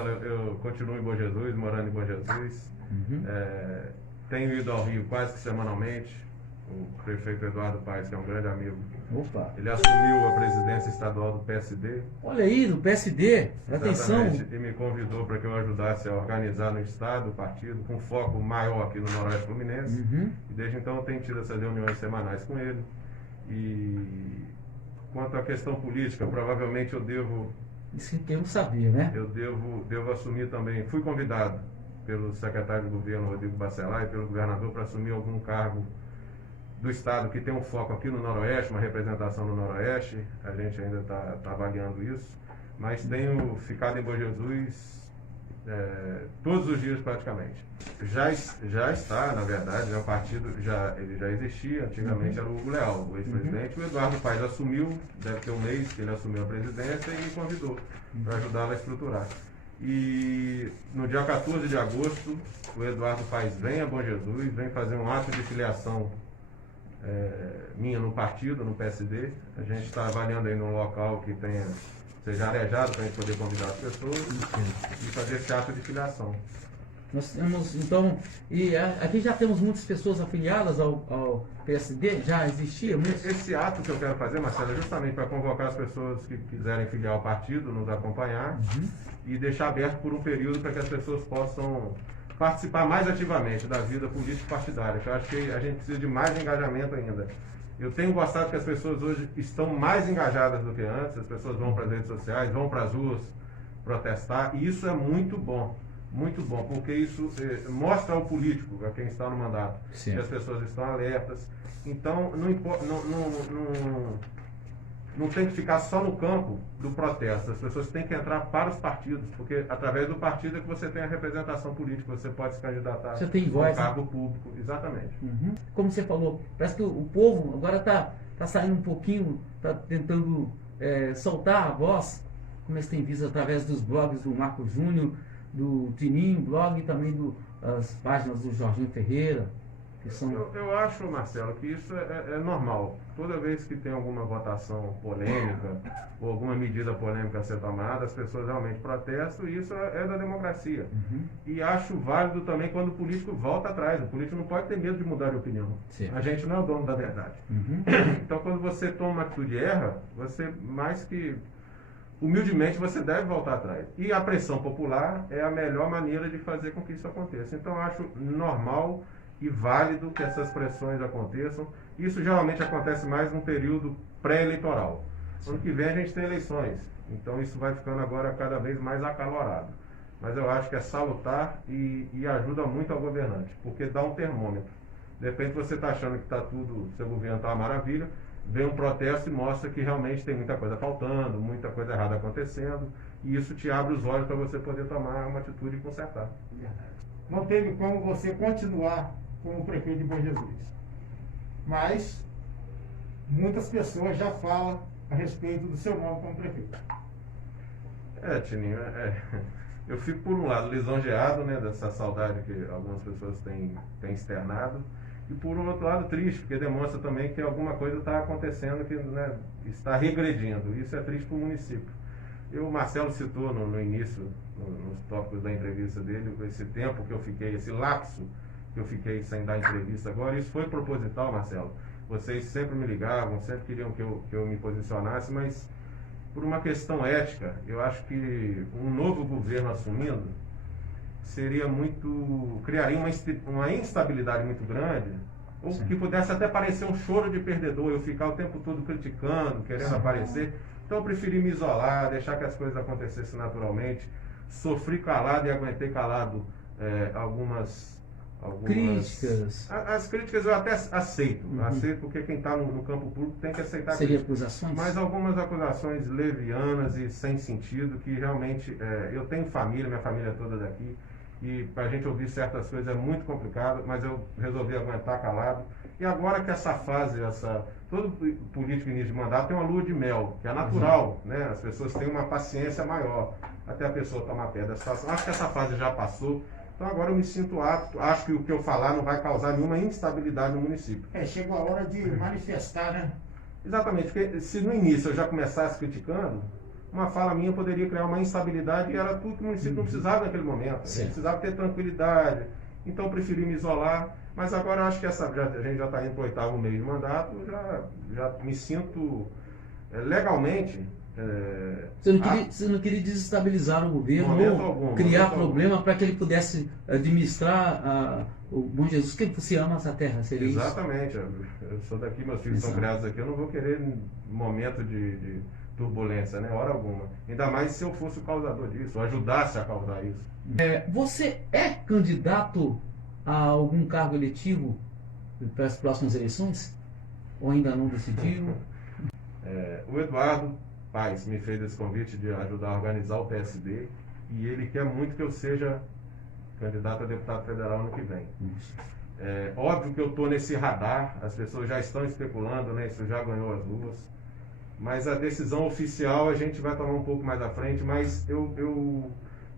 Marcelo, eu continuo em Bom Jesus, morando em Bom Jesus. Tenho ido ao Rio quase que semanalmente. O prefeito Eduardo Paes, que é um grande amigo, Opa. ele assumiu a presidência estadual do PSD. Olha aí, do PSD, atenção. Exatamente, e me convidou para que eu ajudasse a organizar no estado o partido, com foco maior aqui no Noroeste Fluminense. E desde então eu tenho tido essas reuniões semanais com ele. E quanto à questão política, provavelmente eu devo... Isso que eu não sabia, né? Eu devo assumir também. Fui convidado pelo secretário de governo, Rodrigo Bacelar, e pelo governador para assumir algum cargo do estado que tem um foco aqui no Noroeste, uma representação no Noroeste. A gente ainda está avaliando isso. Mas tenho ficado em Bom Jesus todos os dias praticamente. Já está, na verdade, o partido ele já existia, antigamente era o Hugo Leal, o ex-presidente. O Eduardo Paes assumiu, deve ter um mês que ele assumiu a presidência e me convidou para ajudá-lo a estruturar. E no dia 14 de agosto, o Eduardo Paes vem a Bom Jesus, vem fazer um ato de filiação minha no partido, no PSD. A gente está avaliando aí num local que seja arejado para a gente poder convidar as pessoas e fazer esse ato de filiação. Nós temos, então, aqui já temos muitas pessoas afiliadas ao PSD, já existia? Esse ato que eu quero fazer, Marcelo, é justamente para convocar as pessoas que quiserem filiar ao partido, nos acompanhar e deixar aberto por um período para que as pessoas possam participar mais ativamente da vida político-partidária, que eu acho que a gente precisa de mais engajamento ainda. Eu tenho gostado que as pessoas hoje estão mais engajadas do que antes, as pessoas vão para as redes sociais, vão para as ruas protestar, e isso é muito bom, porque isso mostra ao político, a quem está no mandato, que as pessoas estão alertas. Então, não tem que ficar só no campo do protesto, as pessoas têm que entrar para os partidos, porque através do partido é que você tem a representação política, você pode se candidatar você tem voz, ao cargo público, exatamente. Como você falou, parece que o povo agora está saindo um pouquinho, está tentando soltar a voz, como você tem visto através dos blogs do Marco Júnior, do Tininho blog e também das páginas do Jorginho Ferreira. Eu acho, Marcelo, que isso é normal. Toda vez que tem alguma votação polêmica ou alguma medida polêmica a ser tomada, as pessoas realmente protestam, e isso é da democracia. E acho válido também quando o político volta atrás. O político não pode ter medo de mudar de opinião. A gente não é o dono da verdade. Então, quando você toma uma atitude e erra, você, mais que humildemente, você deve voltar atrás. E a pressão popular é a melhor maneira de fazer com que isso aconteça. Então, acho normal e válido que essas pressões aconteçam. Isso geralmente acontece mais num período pré-eleitoral. Ano que vem a gente tem eleições, então isso vai ficando agora cada vez mais acalorado. Mas eu acho que é salutar e ajuda muito ao governante, porque dá um termômetro. De repente você está achando que está tudo, seu governo está uma maravilha, vem um protesto e mostra que realmente tem muita coisa faltando, muita coisa errada acontecendo, e isso te abre os olhos para você poder tomar uma atitude e consertar. Não teve como você continuar como prefeito de Bom Jesus. Mas muitas pessoas já falam a respeito do seu nome como prefeito. Tininho, eu fico por um lado lisonjeado, né, dessa saudade que algumas pessoas têm externado, e por outro lado triste, porque demonstra também que alguma coisa está acontecendo que, né, está regredindo. Isso é triste para o município. O Marcelo citou no início, nos tópicos da entrevista dele, esse tempo que eu fiquei, esse lapso que eu fiquei sem dar entrevista agora. Isso foi proposital, Marcelo. Vocês sempre me ligavam, sempre queriam que eu me posicionasse, mas por uma questão ética, eu acho que um novo governo assumindo criaria uma instabilidade muito grande, ou que pudesse até parecer um choro de perdedor, eu ficar o tempo todo criticando, querendo aparecer. Então eu preferi me isolar, deixar que as coisas acontecessem naturalmente. Sofri calado e aguentei calado algumas críticas. As críticas eu até aceito, aceito, porque quem está no campo público tem que aceitar. Seria acusações? Mas algumas acusações levianas e sem sentido, que realmente eu tenho família, minha família é toda daqui, e para a gente ouvir certas coisas é muito complicado, mas eu resolvi aguentar calado. E agora que essa fase, todo político início de mandato tem uma lua de mel, que é natural, né? As pessoas têm uma paciência maior até a pessoa tomar pé da situação. Acho que essa fase já passou. Então agora eu me sinto apto, acho que o que eu falar não vai causar nenhuma instabilidade no município. Chegou a hora de manifestar, né? Exatamente, porque se no início eu já começasse criticando, uma fala minha poderia criar uma instabilidade e era tudo que o município não precisava naquele momento. Sim. Precisava ter tranquilidade. Então eu preferi me isolar. Mas agora eu acho que a gente já está indo para o 8º mês de mandato, já me sinto legalmente. Você não queria desestabilizar o governo ou algum, criar problema para que ele pudesse administrar o Bom Jesus, que você ama essa terra, seria Exatamente. Eu sou daqui, meus filhos são criados aqui, eu não vou querer momento de turbulência, né? Hora alguma. Ainda mais se eu fosse o causador disso, ou ajudasse a causar isso. Você é candidato a algum cargo eletivo para as próximas eleições? Ou ainda não decidiu? O Eduardo Paes me fez esse convite de ajudar a organizar o PSD e ele quer muito que eu seja candidato a deputado federal ano que vem. Óbvio que eu estou nesse radar, as pessoas já estão especulando, né? Isso já ganhou as ruas, mas a decisão oficial a gente vai tomar um pouco mais à frente, mas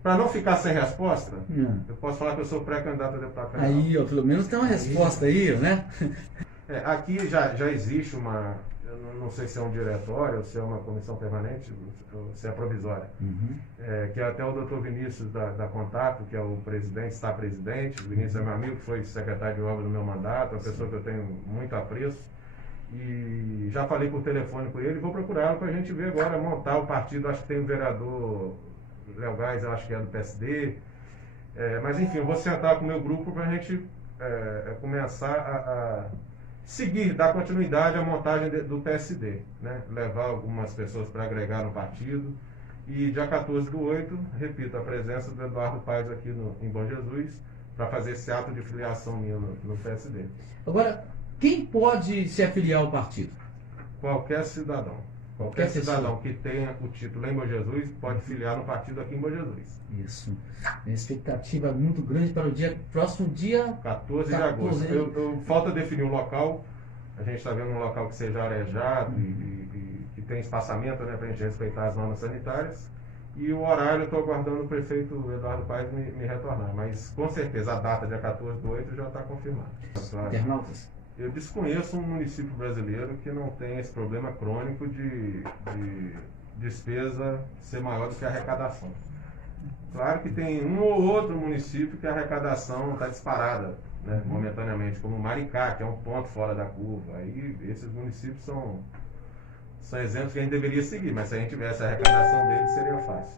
para não ficar sem resposta, eu posso falar que eu sou pré-candidato a deputado federal. Aí, ó, pelo menos tem uma resposta aí, né? Aqui já existe eu não sei se é um diretório, ou se é uma comissão permanente, ou se é provisória, que é até o doutor Vinícius da Contato, que é o presidente, está presidente. O Vinícius é meu amigo, foi secretário de obra no meu mandato, é uma pessoa que eu tenho muito apreço. E já falei por telefone com ele, vou procurá-lo para a gente ver agora, montar o partido. Acho que tem um vereador, Léo Gás, eu acho que é do PSD. Mas enfim, eu vou sentar com o meu grupo para a gente começar a seguir, dar continuidade à montagem do PSD, né? Levar algumas pessoas para agregar no partido. E dia 14/8, repito, a presença do Eduardo Paes aqui em Bom Jesus, para fazer esse ato de filiação minha no PSD. Agora, quem pode se afiliar ao partido? Qualquer cidadão. Qualquer cidadão que tenha o título em Bom Jesus pode filiar no partido aqui em Bom Jesus. Isso. Uma expectativa muito grande para o próximo dia 14 de agosto. Falta definir um local. A gente está vendo um local que seja arejado e que tem espaçamento, né, para a gente respeitar as normas sanitárias. E o horário, eu estou aguardando o prefeito Eduardo Paes me retornar. Mas com certeza a data, dia 14/8, já está confirmada. Internautas? Eu desconheço um município brasileiro que não tem esse problema crônico de despesa ser maior do que a arrecadação. Claro que tem um ou outro município que a arrecadação está disparada, né, momentaneamente, como Maricá, que é um ponto fora da curva. Aí esses municípios são exemplos que a gente deveria seguir, mas se a gente tivesse a arrecadação deles, seria fácil.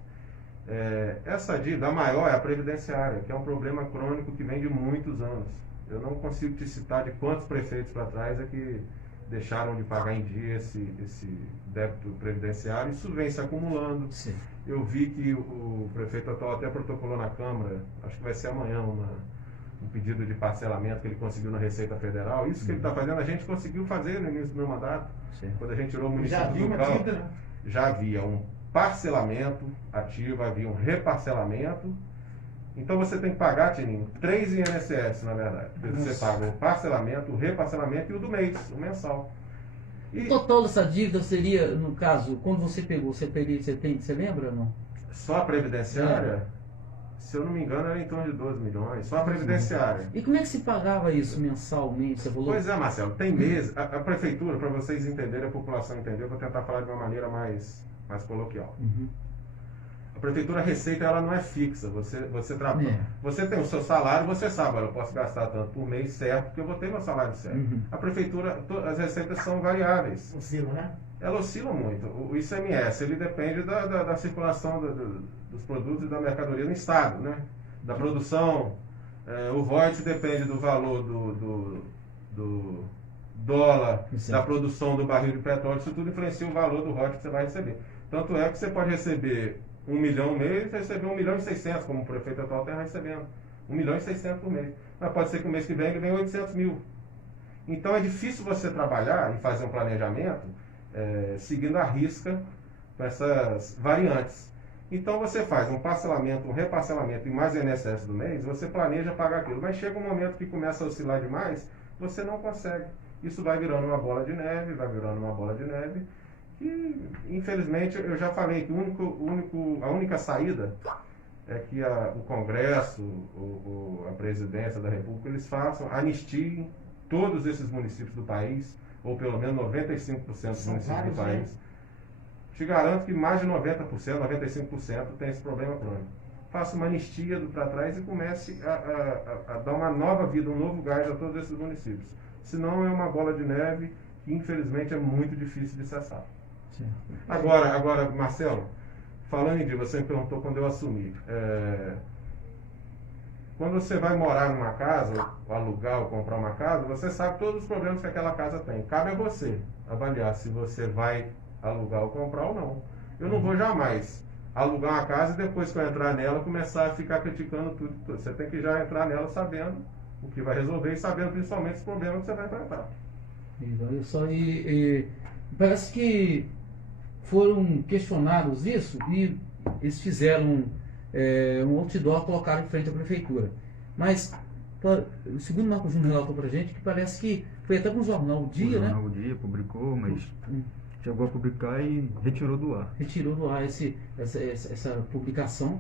Essa dívida maior é a previdenciária, que é um problema crônico que vem de muitos anos. Eu não consigo te citar de quantos prefeitos para trás é que deixaram de pagar em dia esse débito previdenciário. Isso vem se acumulando. Sim. Eu vi que o prefeito atual até protocolou na Câmara, acho que vai ser amanhã, um pedido de parcelamento que ele conseguiu na Receita Federal. Isso que ele está fazendo, a gente conseguiu fazer no início do meu mandato. Sim. Quando a gente tirou o município Já havia do uma CAL, dívida, né? já havia um parcelamento ativo, havia um reparcelamento. Então você tem que pagar, Tininho, 3 INSS, na verdade. Você paga o parcelamento, o reparcelamento e o do mês, o mensal. O total dessa dívida seria, no caso, quando você pegou, você lembra ou não? Só a previdenciária, se eu não me engano, era em torno de 12 milhões. Só a previdenciária. E como é que se pagava isso mensalmente? Você falou? Pois é, Marcelo, tem meses. A prefeitura, para vocês entenderem, a população entender, eu vou tentar falar de uma maneira mais coloquial. A prefeitura, a receita, ela não é fixa. Você trabalha. Você tem o seu salário, você sabe, olha, eu posso gastar tanto por mês certo, porque eu vou ter meu salário certo. A prefeitura, as receitas são variáveis. Oscila, né? Ela oscila muito. O ICMS, ele depende da circulação dos produtos e da mercadoria no estado, né? Da produção. O royalties depende do valor do dólar, da produção do barril de petróleo. Isso tudo influencia o valor do royalties que você vai receber. Tanto é que você pode receber 1 milhão no mês, receber 1.600.000, como o prefeito atual está recebendo. 1.600.000 por mês. Mas pode ser que o mês que vem ele venha 800 mil. Então é difícil você trabalhar e fazer um planejamento seguindo a risca com essas variantes. Então você faz um parcelamento, um reparcelamento e mais INSS do mês, você planeja pagar aquilo. Mas chega um momento que começa a oscilar demais, você não consegue. Isso vai virando uma bola de neve, e, infelizmente, eu já falei que a única saída é que o Congresso, a Presidência da República, eles anistiem todos esses municípios do país, ou pelo menos 95% dos municípios do país, te garanto que mais de 90%, 95% tem esse problema crônico. Faça uma anistia para trás e comece a dar uma nova vida, um novo gás a todos esses municípios. Senão é uma bola de neve que infelizmente é muito difícil de cessar. Sim. Agora, Marcelo, falando em dia, você me perguntou quando eu assumi. Quando você vai morar numa casa, ou alugar ou comprar uma casa, você sabe todos os problemas que aquela casa tem. Cabe a você avaliar se você vai alugar ou comprar ou não. Eu não vou jamais alugar uma casa e depois que eu entrar nela começar a ficar criticando tudo. Você tem que já entrar nela sabendo o que vai resolver e sabendo principalmente os problemas que você vai enfrentar. Isso, parece que foram questionados isso e eles fizeram um outdoor, colocaram em frente à prefeitura. Mas, segundo o Marco Júnior relatou pra gente, que parece que foi até com o jornal O Dia, né? O Dia publicou, mas chegou a publicar e retirou do ar. Retirou do ar essa publicação,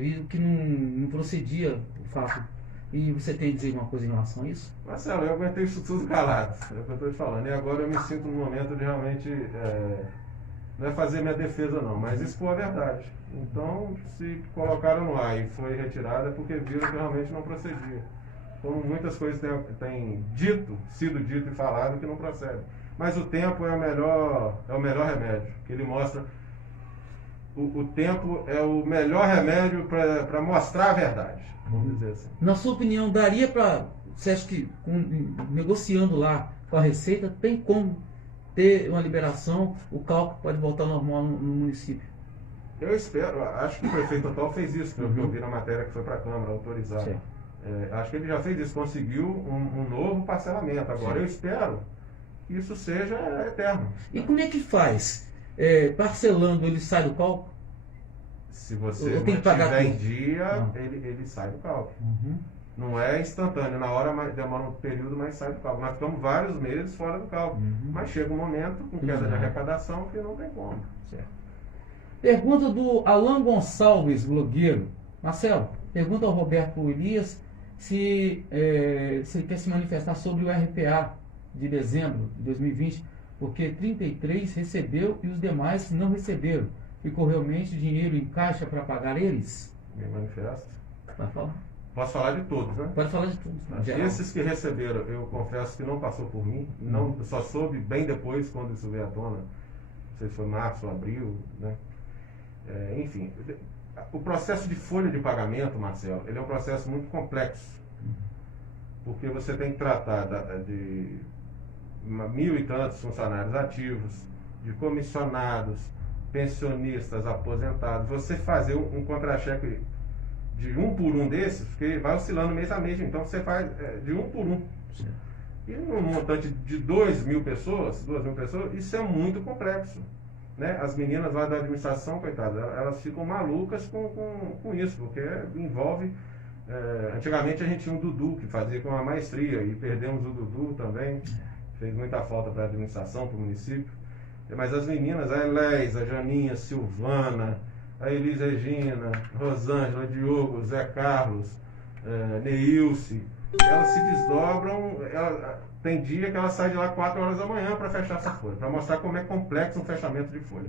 visto que não procedia o fato. E você tem a dizer alguma coisa em relação a isso? Marcelo, eu aguentei isso tudo calado, é o que eu estou te falando. E agora eu me sinto num momento de realmente, não é fazer minha defesa não, mas expor a verdade. Então, se colocaram no ar e foi retirada é porque viram que realmente não procedia. Como muitas coisas têm sido dito e falado que não procede. Mas o tempo é o melhor remédio, que ele mostra. O tempo é o melhor remédio para mostrar a verdade, vamos dizer assim. Na sua opinião, daria para, você acha que negociando lá com a Receita, tem como ter uma liberação, o cálculo pode voltar ao normal no município? Eu espero, acho que o prefeito atual fez isso, pelo que eu vi na matéria que foi para a Câmara autorizar. Acho que ele já fez isso, conseguiu um novo parcelamento. Agora eu espero que isso seja eterno. E como é que faz? Parcelando, ele sai do cálculo? Se você Eu tenho que pagar mantiver em tudo. dia, ele sai do cálculo. Não é instantâneo, na hora demora um período, mas sai do cálculo. Nós ficamos vários meses fora do cálculo. Mas chega um momento, com queda de arrecadação, que não tem como. Certo. Pergunta do Alan Gonçalves, blogueiro. Marcelo, pergunta ao Roberto Elias se ele quer se manifestar sobre o RPA de dezembro de 2020, porque 33 recebeu e os demais não receberam. Ficou realmente dinheiro em caixa para pagar eles? Me manifesto. Pode falar. Posso falar de todos, né? Pode falar de tudo. em geral. Esses que receberam, eu confesso que não passou por mim, não, só soube bem depois, quando isso veio à tona, não sei se foi março ou abril, né? Enfim, o processo de folha de pagamento, Marcelo, ele é um processo muito complexo, porque você tem que tratar de 1.000 e tantos funcionários ativos, de comissionados, pensionistas, aposentados, você fazer um contra-cheque de um por um desses, porque vai oscilando mês a mês, então você faz de um por um. E num montante de 2.000 pessoas, isso é muito complexo. Né? As meninas lá da administração, coitadas, elas ficam malucas com isso, porque envolve... antigamente a gente tinha um Dudu que fazia com uma maestria, e perdemos o Dudu também, fez muita falta para a administração, para o município. Mas as meninas, a Eléis, a Janinha, Silvana, a Elis Regina, Rosângela, Diogo, Zé Carlos, Neilce, elas se desdobram, tem dia que ela sai de lá 4 horas da manhã para fechar essa folha, para mostrar como é complexo um fechamento de folha.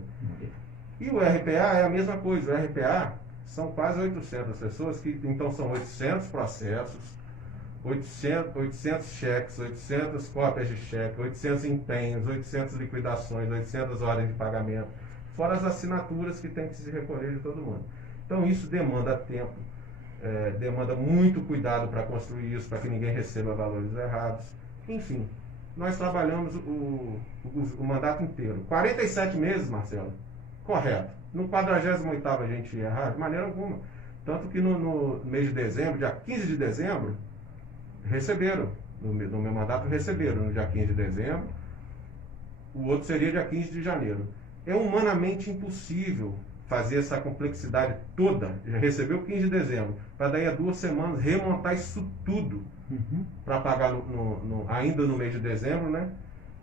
E o RPA é a mesma coisa, o RPA são quase 800 pessoas, então são 800 processos, 800 cheques, 800 cópias de cheque, 800 empenhos, 800 liquidações, 800 ordens de pagamento, fora as assinaturas que tem que se recolher de todo mundo. Então isso demanda tempo, demanda muito cuidado para construir isso, para que ninguém receba valores errados. Enfim, nós trabalhamos o mandato inteiro. 47 meses, Marcelo, correto. No 48º a gente ia errar de maneira alguma. Tanto que no mês de dezembro, dia 15 de dezembro, receberam, no meu mandato receberam, no dia 15 de dezembro, o outro seria dia 15 de janeiro. É humanamente impossível fazer essa complexidade toda, já recebeu 15 de dezembro, para daí a 2 semanas remontar isso tudo para pagar ainda no mês de dezembro, né?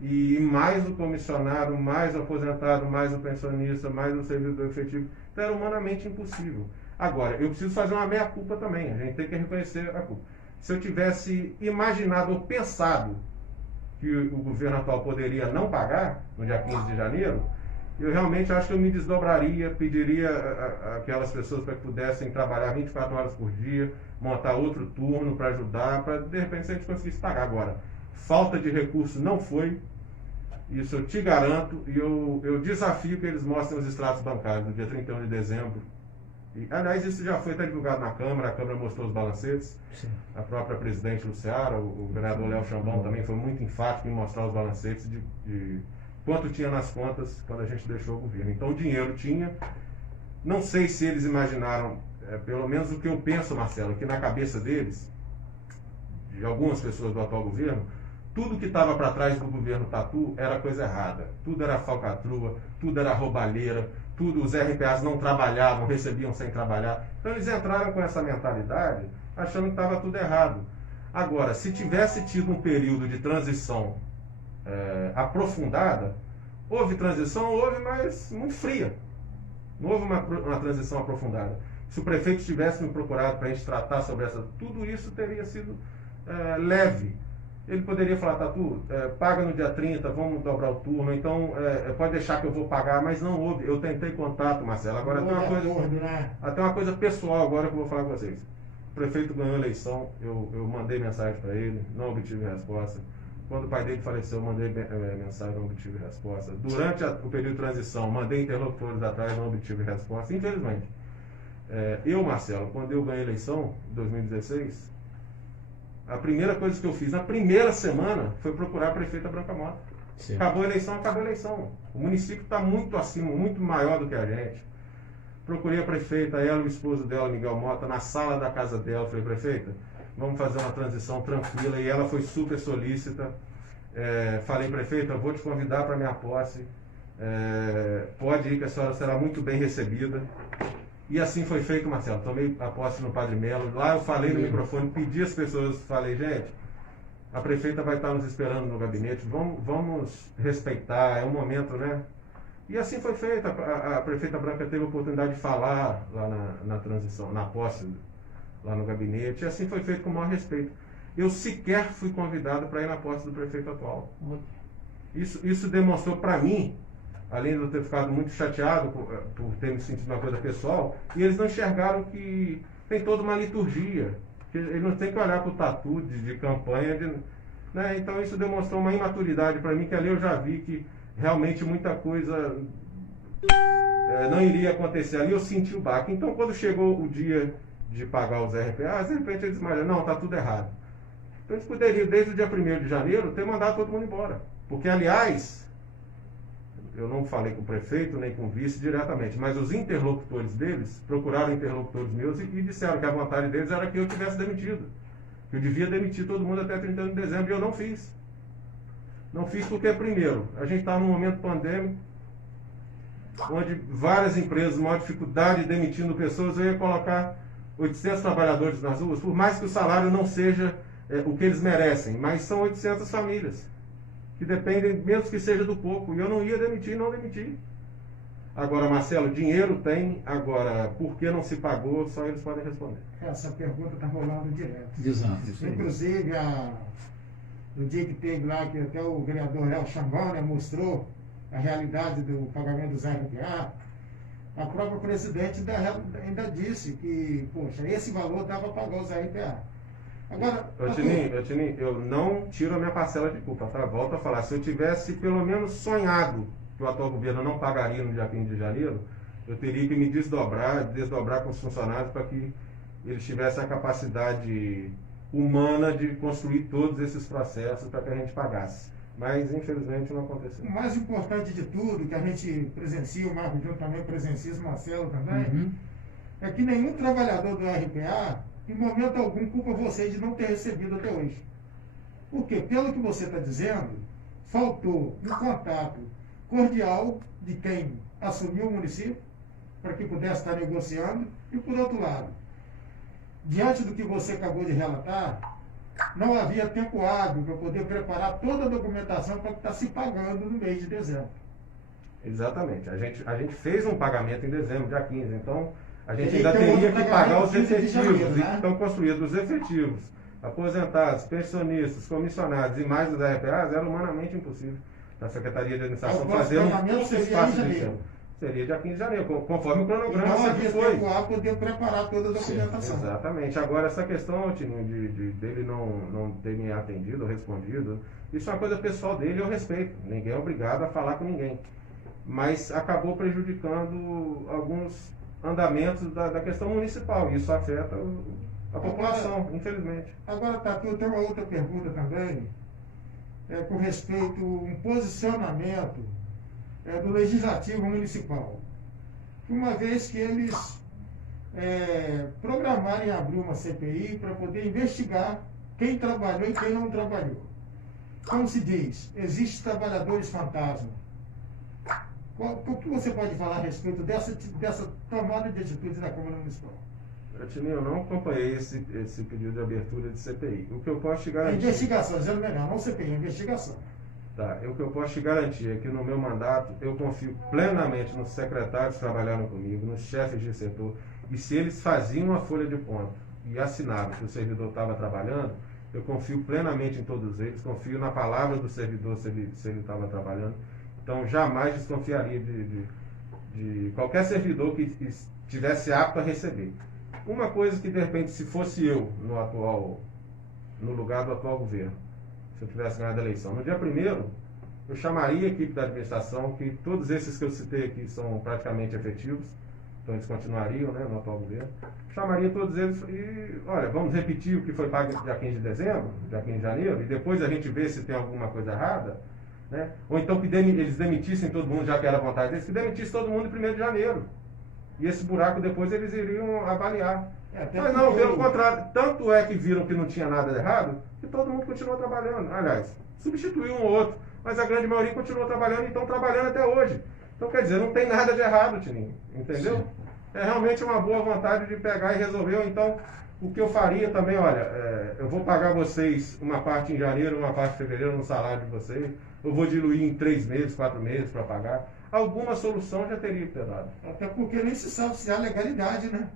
E mais o comissionado, mais o aposentado, mais o pensionista, mais o servidor efetivo. Então era humanamente impossível. Agora, eu preciso fazer uma meia-culpa também, a gente tem que reconhecer a culpa. Se eu tivesse imaginado ou pensado que o governo atual poderia não pagar no dia 15 de janeiro, eu realmente acho que eu me desdobraria, pediria aquelas pessoas para que pudessem trabalhar 24 horas por dia, montar outro turno para ajudar, para de repente se a gente conseguisse pagar. Agora, falta de recurso não foi, isso eu te garanto, e eu desafio que eles mostrem os extratos bancários do dia 31 de dezembro. E, aliás, isso já foi até divulgado na Câmara, a Câmara mostrou os balancetes, Sim. a própria presidente Luciara, o vereador Léo Chambão também foi muito enfático em mostrar os balancetes de quanto tinha nas contas quando a gente deixou o governo. Então o dinheiro tinha, não sei se eles imaginaram, pelo menos o que eu penso, Marcelo, que na cabeça deles, de algumas pessoas do atual governo, tudo que estava para trás do governo Tatu era coisa errada. Tudo era falcatrua, tudo era roubalheira, tudo, os RPAs não trabalhavam, recebiam sem trabalhar. Então eles entraram com essa mentalidade, achando que estava tudo errado. Agora, se tivesse tido um período de transição aprofundada, houve transição, houve, mas muito fria. Não houve uma transição aprofundada. Se o prefeito tivesse me procurado para a gente tratar sobre tudo isso teria sido leve. Ele poderia falar, Tatu, paga no dia 30, vamos dobrar o turno, então pode deixar que eu vou pagar, mas não houve. Eu tentei contato, Marcelo. Agora até uma coisa pessoal agora que eu vou falar com vocês. O prefeito ganhou a eleição, eu mandei mensagem para ele, não obtive resposta. Quando o pai dele faleceu, eu mandei mensagem, não obtive resposta. Durante o período de transição, mandei interlocutores atrás, não obtive resposta. Infelizmente. Eu, Marcelo, quando eu ganhei a eleição, em 2016, a primeira coisa que eu fiz na primeira semana foi procurar a prefeita Branca Mota. Sim. Acabou a eleição. O município está muito acima, muito maior do que a gente. Procurei a prefeita, ela e o esposo dela, Miguel Mota, na sala da casa dela. Falei, prefeita, vamos fazer uma transição tranquila. E ela foi super solícita. Falei, prefeita, eu vou te convidar para minha posse. Pode ir, que a senhora será muito bem recebida. E assim foi feito, Marcelo. Tomei a posse no Padre Melo. Lá eu falei no microfone, pedi às pessoas, falei, gente, a prefeita vai estar nos esperando no gabinete, vamos respeitar, é um momento, né? E assim foi feito. A prefeita Branca teve a oportunidade de falar lá na transição, na posse, lá no gabinete, e assim foi feito com o maior respeito. Eu sequer fui convidado para ir na posse do prefeito atual. Isso demonstrou para mim, além de eu ter ficado muito chateado por ter me sentido uma coisa pessoal, e eles não enxergaram que tem toda uma liturgia, que eles não têm que olhar para o tatu de campanha, né? Então isso demonstrou uma imaturidade para mim, que ali eu já vi que realmente muita coisa não iria acontecer. Ali eu senti o baque. Então quando chegou o dia de pagar os RPAs, de repente eles imaginaram, não, está tudo errado. Então eles poderiam, desde o dia 1º de janeiro, ter mandado todo mundo embora. Porque, aliás, eu não falei com o prefeito nem com o vice diretamente, mas os interlocutores deles procuraram interlocutores meus e disseram que a vontade deles era que eu tivesse demitido. Que eu devia demitir todo mundo até 31 de dezembro, e eu não fiz. Não fiz porque, primeiro, a gente está num momento pandêmico, onde várias empresas, maior dificuldade demitindo pessoas, eu ia colocar 800 trabalhadores nas ruas, por mais que o salário não seja o que eles merecem, mas são 800 famílias que dependem, mesmo que seja do pouco, e eu não ia demitir, não demiti. Agora, Marcelo, dinheiro tem, agora, por que não se pagou, só eles podem responder. Essa pergunta está rolando direto. Exato. Inclusive, no dia que teve lá, que até o vereador Léo Chambão, né, mostrou a realidade do pagamento dos RPA, a própria presidente ainda disse que, poxa, esse valor dá para pagar os RPA. Agora, Tininho, eu não tiro a minha parcela de culpa, tá? Volto a falar, se eu tivesse pelo menos sonhado que o atual governo não pagaria no dia 15 de janeiro, eu teria que me desdobrar com os funcionários para que eles tivessem a capacidade humana de construir todos esses processos para que a gente pagasse. Mas, infelizmente, não aconteceu. O mais importante de tudo, que a gente presencia, o Marco Júnior também presencia, o Marcelo também, é que nenhum trabalhador do RPA, em momento algum, culpa você de não ter recebido até hoje. Porque, pelo que você está dizendo, faltou um contato cordial de quem assumiu o município, para que pudesse estar negociando, e, por outro lado, diante do que você acabou de relatar, não havia tempo hábil para poder preparar toda a documentação para estar se pagando no mês de dezembro. Exatamente. A gente fez um pagamento em dezembro, dia 15, então a gente ainda teria que pagar os efetivos, né? Estão construídos os efetivos, aposentados, pensionistas, comissionados e mais os RPAs, era humanamente impossível. da Secretaria de Administração O fazer um planejamento curso seria espaço em de janeiro. tempo. Seria dia 15 de janeiro, conforme o cronograma Então sempre havia foi. tempo a poder preparar toda a documentação. Exatamente. Agora, essa questão, Tininho, dele não ter me atendido ou respondido, isso é uma coisa pessoal dele e eu respeito. Ninguém é obrigado a falar com ninguém. Mas acabou prejudicando alguns andamentos da questão municipal. E isso afeta a população, infelizmente. Agora, Tatu, tem uma outra pergunta também, com respeito a um posicionamento do Legislativo Municipal. Uma vez que eles programarem abrir uma CPI para poder investigar quem trabalhou e quem não trabalhou. Como se diz, existem trabalhadores fantasma. O que você pode falar a respeito dessa tomada de atitude da Câmara Municipal? Tininho, eu não acompanhei esse pedido de abertura de CPI. O que eu posso te garantir... Investigação, dizendo melhor, não CPI, investigação. Tá, o que eu posso te garantir é que no meu mandato eu confio plenamente nos secretários que trabalharam comigo, nos chefes de setor, e se eles faziam a folha de ponto e assinaram que o servidor estava trabalhando, eu confio plenamente em todos eles, confio na palavra do servidor se ele estava trabalhando, então jamais desconfiaria de qualquer servidor que estivesse apto a receber. Uma coisa que de repente se fosse eu no lugar do atual governo, se eu tivesse ganhado a eleição. No dia 1º, eu chamaria a equipe da administração, que todos esses que eu citei aqui são praticamente efetivos, então eles continuariam, né, no atual governo. Chamaria todos eles e, olha, vamos repetir o que foi pago dia 15 de dezembro, dia 15 de janeiro, e depois a gente vê se tem alguma coisa errada, né? Ou então que eles demitissem todo mundo, já que era vontade deles, que demitisse todo mundo em 1º de janeiro. E esse buraco depois eles iriam avaliar. Mas não, pelo contrário, tanto é que viram que não tinha nada de errado, que todo mundo continuou trabalhando. Aliás, substituiu um ou outro, mas a grande maioria continuou trabalhando e estão trabalhando até hoje. Então, quer dizer, não tem nada de errado, Tininho, entendeu? Sim. É realmente uma boa vontade de pegar e resolver. Então, o que eu faria também, olha, eu vou pagar vocês uma parte em janeiro, uma parte em fevereiro no salário de vocês, eu vou diluir em 3 meses, 4 meses para pagar. Alguma solução já teria que ter dado. Até porque nem se sabe se há legalidade, né?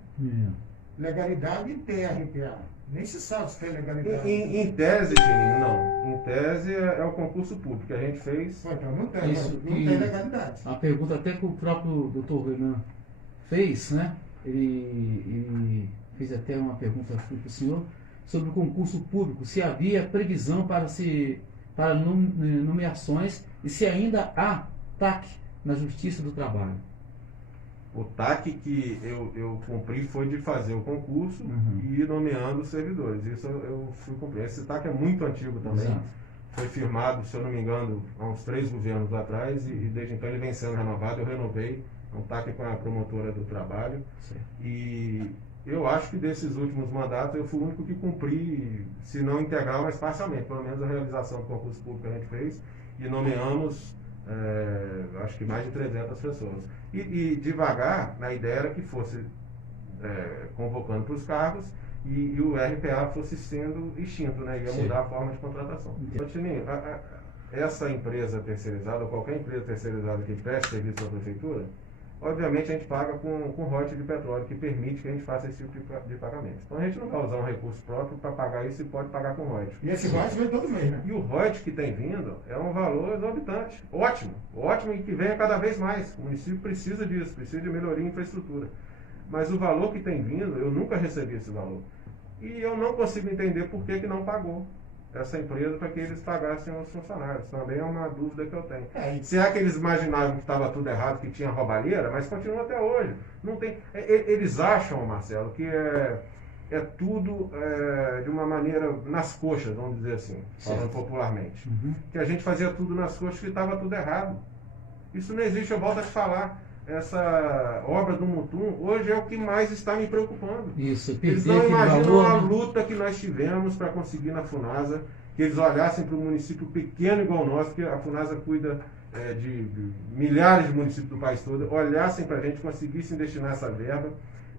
Legalidade em TRPA. Nem se sabe se tem legalidade. Em tese, Tininho, não. Em tese é o concurso público que a gente fez. Então não tem, não tem legalidade. A pergunta até que o próprio doutor Renan fez, né? Ele fez até uma pergunta para o senhor sobre o concurso público, se havia previsão para nomeações e se ainda há TAC na Justiça do Trabalho. O TAC que eu cumpri foi de fazer o concurso e ir nomeando os servidores. Isso eu fui cumprir. Esse TAC é muito antigo também. Exato. Foi firmado, se eu não me engano, há uns 3 governos atrás e desde então ele vem sendo renovado. Eu renovei um TAC com a promotora do trabalho. Sim. E eu acho que desses últimos mandatos eu fui o único que cumpri, se não integral, mas parcialmente. Pelo menos a realização do concurso público que a gente fez e nomeamos acho que mais de 300 pessoas. E devagar, a ideia era que fosse convocando para os cargos e o RPA fosse sendo extinto, né? Ia mudar a forma de contratação. Então, Tininho, essa empresa terceirizada, ou qualquer empresa terceirizada que preste serviço à prefeitura, obviamente a gente paga com royalties de petróleo, que permite que a gente faça esse tipo de pagamento. Então a gente não vai usar um recurso próprio para pagar isso e pode pagar com royalties. E esse royalties vem todo mês, né? E o royalties que tem vindo é um valor exorbitante. Ótimo, ótimo, e que venha cada vez mais. O município precisa disso, precisa de melhoria em infraestrutura. Mas o valor que tem vindo, eu nunca recebi esse valor. E eu não consigo entender por que não pagou essa empresa para que eles pagassem aos funcionários. Também é uma dúvida que eu tenho. Se é que eles imaginavam que estava tudo errado, que tinha roubalheira, mas continua até hoje. Não tem, eles acham, Marcelo, que é tudo de uma maneira nas coxas, vamos dizer assim, falando popularmente. Que a gente fazia tudo nas coxas e estava tudo errado. Isso não existe, eu volto a te falar. Essa obra do Mutum hoje é o que mais está me preocupando. Isso, eles não imaginam a luta que nós tivemos para conseguir na FUNASA, que eles olhassem para um município pequeno igual o nosso, que a FUNASA cuida de milhares de municípios do país todo, olhassem para a gente, conseguissem destinar essa verba,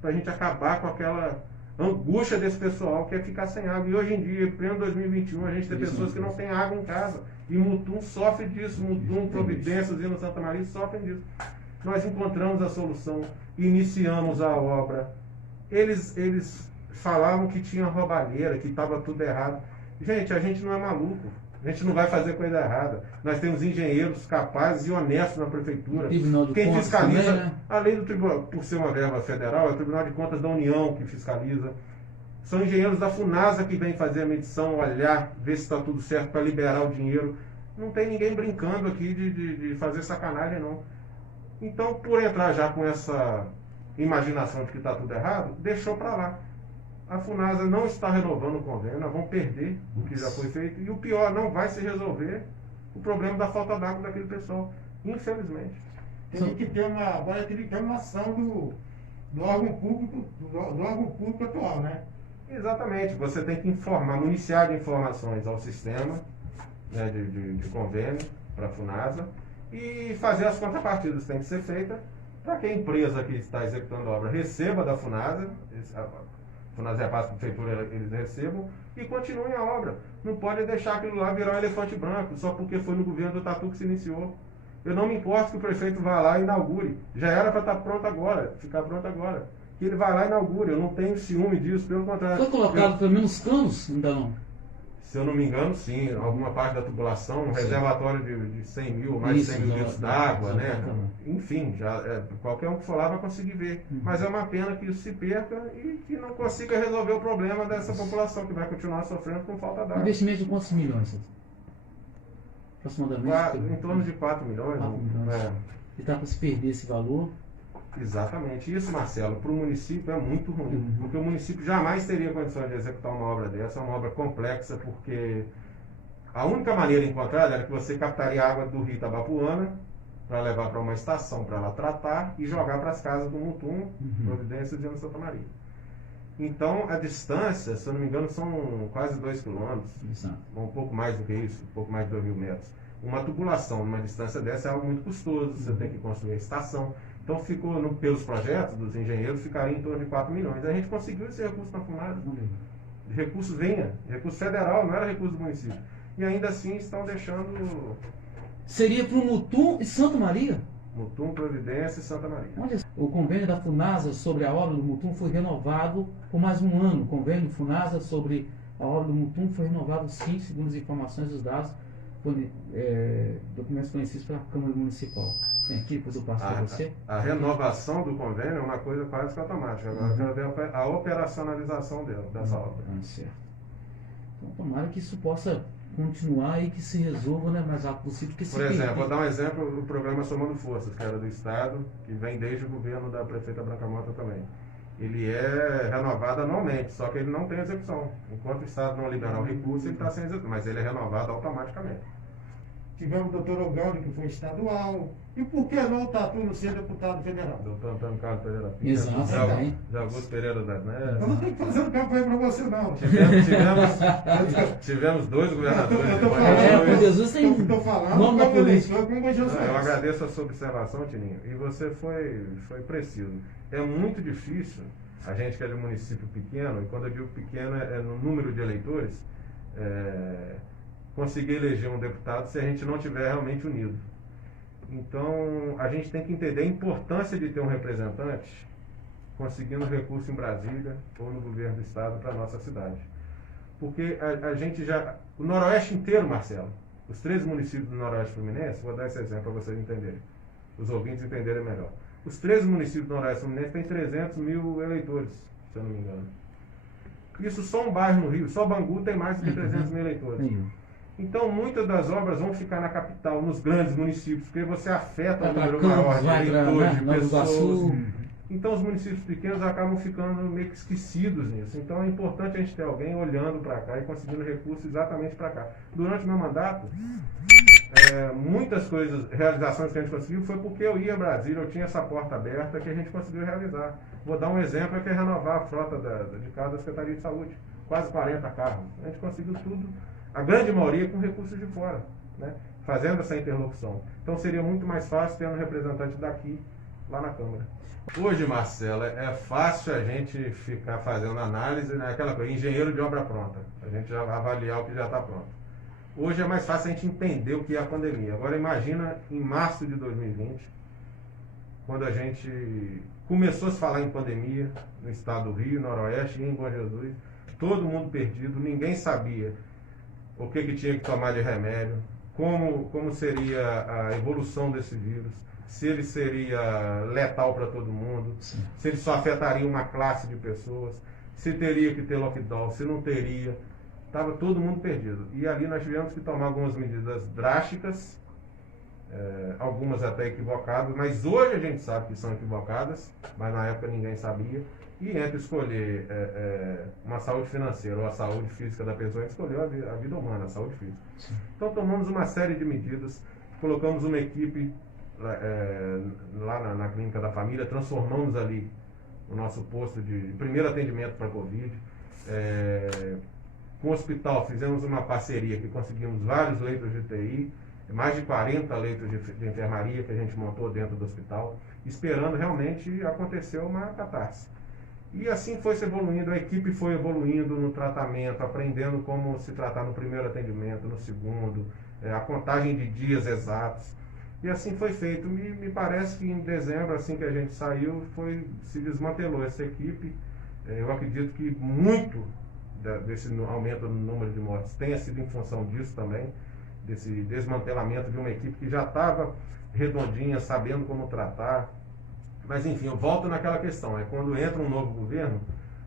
para a gente acabar com aquela angústia desse pessoal que é ficar sem água. E hoje em dia, em pleno 2021, a gente tem pessoas que não têm água em casa. E Mutum sofre disso, Mutum, Providências e no Santa Maria sofrem disso. Nós encontramos a solução, iniciamos a obra. Eles falavam que tinha roubalheira, que estava tudo errado. Gente, a gente não é maluco. A gente não vai fazer coisa errada. Nós temos engenheiros capazes e honestos na prefeitura. Quem fiscaliza, também, né? além do tribunal, por ser uma verba federal, é o Tribunal de Contas da União que fiscaliza. São engenheiros da FUNASA que vêm fazer a medição, olhar, ver se está tudo certo para liberar o dinheiro. Não tem ninguém brincando aqui de fazer sacanagem, não. Então, por entrar já com essa imaginação de que está tudo errado, deixou para lá. A FUNASA não está renovando o convênio, nós vamos perder o que já foi feito. E o pior, não vai se resolver o problema da falta d'água daquele pessoal, infelizmente. Agora teria que ter uma ação do órgão público atual, né? Exatamente, você tem que informar, municiar de informações ao sistema, né, de convênio para a FUNASA e fazer as contrapartidas que tem que ser feitas para que a empresa que está executando a obra receba da FUNASA, a FUNASA repassa para a prefeitura, eles recebam e continuem a obra. Não pode deixar aquilo lá virar um elefante branco só porque foi no governo do Tatu que se iniciou. Eu não me importo que o prefeito vá lá e inaugure. Já era para estar pronto agora, ficar pronto agora. Que ele vai lá e inaugure. Eu não tenho ciúme disso, pelo contrário. Foi colocado pelo menos canos, ainda não? Se eu não me engano, sim. Alguma parte da tubulação, um reservatório de 100 mil, mais de 100 mil litros d'água, né? Enfim, qualquer um que for lá vai conseguir ver. Mas é uma pena que isso se perca e que não consiga resolver o problema dessa população que vai continuar sofrendo com falta d'água. Investimento de quantos milhões? Aproximadamente? Em torno de 4 milhões. 4 milhões. É. E está para se perder esse valor? Exatamente. Isso, Marcelo, para o município é muito ruim, porque o município jamais teria condições de executar uma obra dessa, é uma obra complexa, porque a única maneira encontrada era que você captaria a água do rio Itabapuana para levar para uma estação para ela tratar e jogar para as casas do Mutum, Providência e Zona Santa Maria. Então, a distância, se eu não me engano, são quase 2 quilômetros, um pouco mais do que isso, um pouco mais de 2.000 metros. Uma tubulação numa distância dessa é algo muito custoso, você tem que construir a estação. Então, pelos projetos dos engenheiros, ficaria em torno de 4 milhões. A gente conseguiu esse recurso na FUNASA. Recurso recurso federal, não era recurso do município. E ainda assim estão deixando... Seria para o Mutum e Santa Maria? Mutum, Providência e Santa Maria. Olha, o convênio da FUNASA sobre a obra do Mutum foi renovado por mais um ano. O convênio FUNASA sobre a obra do Mutum foi renovado, sim, segundo as informações dos dados, documentos conhecidos pela Câmara Municipal. Tem aqui, depois eu passo para você. A renovação do convênio é uma coisa quase que automática. Agora eu quero ver a operacionalização dessa obra. Certo. Então, tomara que isso possa continuar e que se resolva, né, mais rápido possível. Por exemplo, vou dar um exemplo do programa Somando Forças, que era do Estado, que vem desde o governo da prefeita Branca Mota também. Ele é renovado anualmente, só que ele não tem execução. Enquanto o Estado não liberar o recurso, ele está sem execução, mas ele é renovado automaticamente. Tivemos o doutor Ogaldo, que foi estadual. E por que não o Tatu não ser deputado federal? Doutor Antônio Carlos Pereira Pinto. Exato, de Augusto Pereira das Neves. Eu não estou fazendo campanha para você, não. Tivemos 2 governadores. Por Jesus tem Estou falando nome da política. Eu agradeço a sua observação, Tininho. E você foi preciso. É muito difícil, a gente que é de um município pequeno, e quando eu digo pequeno é no número de eleitores, conseguir eleger um deputado se a gente não estiver realmente unido. Então, a gente tem que entender a importância de ter um representante conseguindo recurso em Brasília ou no governo do Estado para a nossa cidade. Porque a gente já... O Noroeste inteiro, Marcelo, os 13 municípios do Noroeste Fluminense, vou dar esse exemplo para vocês entenderem, os ouvintes entenderem melhor. Os 13 municípios do Noroeste Fluminense têm 300 mil eleitores, se eu não me engano. Isso só um bairro no Rio, só Bangu tem mais de 300 mil eleitores. Então, muitas das obras vão ficar na capital, nos grandes municípios, porque você afeta o número maior de eleitores, de pessoas. Então, os municípios pequenos acabam ficando meio que esquecidos nisso. Então, é importante a gente ter alguém olhando para cá e conseguindo recursos exatamente para cá. Durante o meu mandato, muitas coisas, realizações que a gente conseguiu foi porque eu ia a Brasília, eu tinha essa porta aberta que a gente conseguiu realizar. Vou dar um exemplo, que é renovar a frota de carro da Secretaria de Saúde. Quase 40 carros. A gente conseguiu tudo, a grande maioria com recursos de fora, né? Fazendo essa interlocução. Então seria muito mais fácil ter um representante daqui, lá na Câmara. Hoje, Marcela, é fácil a gente ficar fazendo análise, né? Aquela coisa, engenheiro de obra pronta. A gente já vai avaliar o que já está pronto. Hoje é mais fácil a gente entender o que é a pandemia. Agora imagina em março de 2020, quando a gente começou a se falar em pandemia no estado do Rio, Noroeste e em Bom Jesus, todo mundo perdido, ninguém sabia o que tinha que tomar de remédio, como seria a evolução desse vírus, se ele seria letal para todo mundo, Sim. se ele só afetaria uma classe de pessoas, se teria que ter lockdown, se não teria. Estava todo mundo perdido. E ali nós tivemos que tomar algumas medidas drásticas, algumas até equivocadas, mas hoje a gente sabe que são equivocadas, mas na época ninguém sabia. E entre escolher uma saúde financeira ou a saúde física da pessoa, a gente escolheu a vida humana, a saúde física. Sim. Então tomamos uma série de medidas, colocamos uma equipe lá na clínica da família, transformamos ali o nosso posto de primeiro atendimento para Covid. Com o hospital fizemos uma parceria que conseguimos vários leitos de UTI, mais de 40 leitos de enfermaria que a gente montou dentro do hospital, esperando realmente acontecer uma catarse. E assim foi se evoluindo, a equipe foi evoluindo no tratamento, aprendendo como se tratar no primeiro atendimento, no segundo, a contagem de dias exatos. E assim foi feito. Me parece que em dezembro, assim que a gente saiu, se desmantelou essa equipe. Eu acredito que muito desse aumento no número de mortes tenha sido em função disso também, desse desmantelamento de uma equipe que já estava redondinha, sabendo como tratar. Mas enfim, eu volto naquela questão, quando entra um novo governo,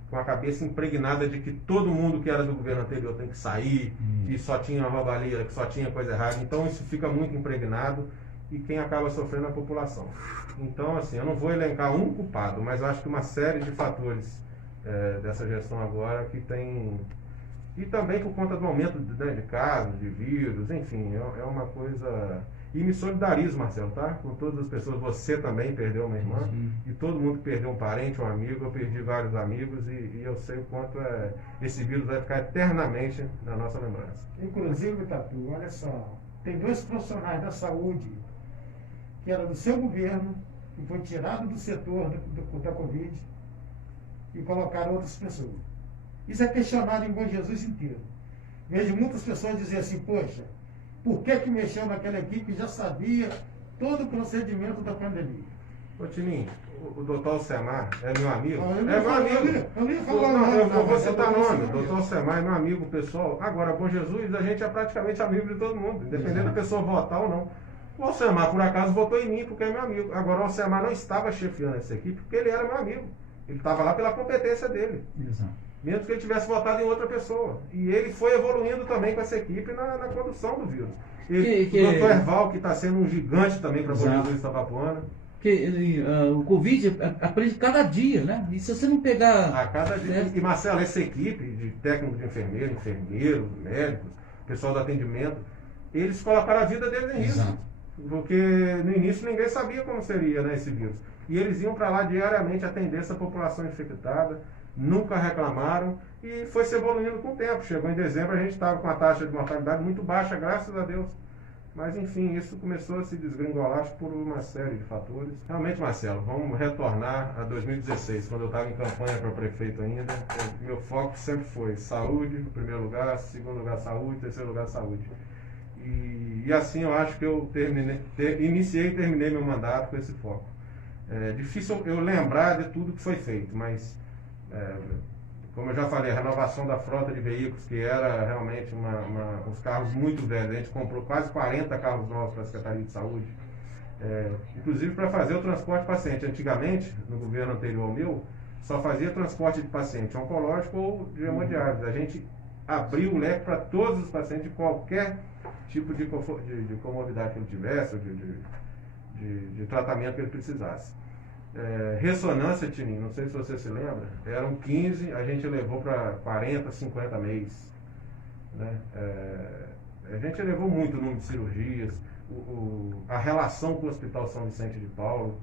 com a cabeça impregnada de que todo mundo que era do governo anterior tem que sair, que só tinha roubalheira, que só tinha coisa errada, então isso fica muito impregnado e quem acaba sofrendo é a população. Então, assim, eu não vou elencar um culpado, mas eu acho que uma série de fatores dessa gestão agora que tem... E também por conta do aumento de casos, de vírus, enfim, é uma coisa... E me solidarizo, Marcelo, tá? Com todas as pessoas. Você também perdeu uma irmã. Sim. E todo mundo que perdeu um parente, um amigo. Eu perdi vários amigos e eu sei o quanto esse vírus vai ficar eternamente na nossa lembrança. Inclusive, Tatu, olha só, tem 2 profissionais da saúde que era do seu governo, que foi tirado do setor da Covid e colocaram outras pessoas. Isso é questionado em Bom Jesus inteiro. Vejo muitas pessoas dizer assim, poxa, por que mexeu naquela equipe que já sabia todo o procedimento da pandemia? Ô Tininho, o doutor Alcemar é meu amigo. Eu Meu amigo. não ia falar Não, nada, eu vou mas citar eu nome. vou O doutor Alcemar é meu amigo pessoal. Agora, Bom Jesus, a gente é praticamente amigo de todo mundo, independente da pessoa votar ou não. O Alcemar, por acaso, votou em mim porque é meu amigo. Agora, o Alcemar não estava chefiando essa equipe porque ele era meu amigo. Ele estava lá pela competência dele. Exato. Mesmo que ele tivesse votado em outra pessoa. E ele foi evoluindo também com essa equipe na condução do vírus. O doutor Erval, que está sendo um gigante também para Bom Jesus Itabapoana. Porque o Covid aprende cada dia, né? E se você não pegar... A cada dia. E Marcelo, essa equipe de técnicos de enfermeiro, enfermeiros, médicos, pessoal do atendimento, eles colocaram a vida deles em risco. Exato. Porque no início ninguém sabia como seria, né, esse vírus. E eles iam para lá diariamente atender essa população infectada, nunca reclamaram e foi se evoluindo com o tempo. Chegou em dezembro, a gente estava com a taxa de mortalidade muito baixa, graças a Deus. Mas, enfim, isso começou a se desgringolar por uma série de fatores. Realmente, Marcelo, vamos retornar a 2016, quando eu estava em campanha para prefeito ainda. Meu foco sempre foi saúde, em primeiro lugar, segundo lugar, saúde, terceiro lugar, saúde. E assim eu acho que eu iniciei e terminei meu mandato com esse foco. É difícil eu lembrar de tudo que foi feito, mas... como eu já falei, a renovação da frota de veículos, que era realmente uns carros muito velhos. A gente comprou quase 40 carros novos para a Secretaria de Saúde, inclusive para fazer o transporte de paciente. Antigamente, no governo anterior ao meu, só fazia transporte de paciente oncológico ou de hemodiálise. A gente abriu o leque para todos os pacientes de qualquer tipo de comorbidade que ele tivesse, ou de tratamento que ele precisasse. Ressonância, Tininho, não sei se você se lembra, eram 15, a gente levou para 40, 50 mês. Né? A gente elevou muito o número de cirurgias, a relação com o Hospital São Vicente de Paulo.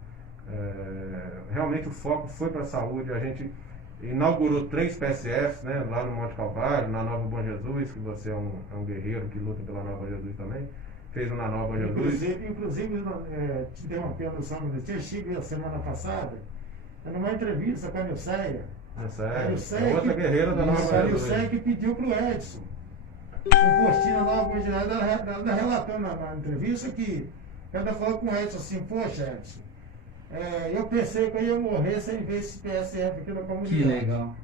Realmente o foco foi para a saúde. A gente inaugurou 3 PSFs, né, lá no Monte Calvário, na Nova Bom Jesus, que você é um guerreiro que luta pela Nova Bom Jesus também. Fez na Nova Bom Jesus. Inclusive te interrompendo só um minutinho, eu estive a semana passada numa entrevista com a Nilceia. Outra guerreira da Nova Bom Jesus. A Nilceia que pediu para o Edson, um postinho na Nova Bom Jesus, ela relatando na entrevista que ela falou com o Edson assim, poxa Edson, eu pensei que eu ia morrer sem ver esse PSF aqui na comunidade. Que legal.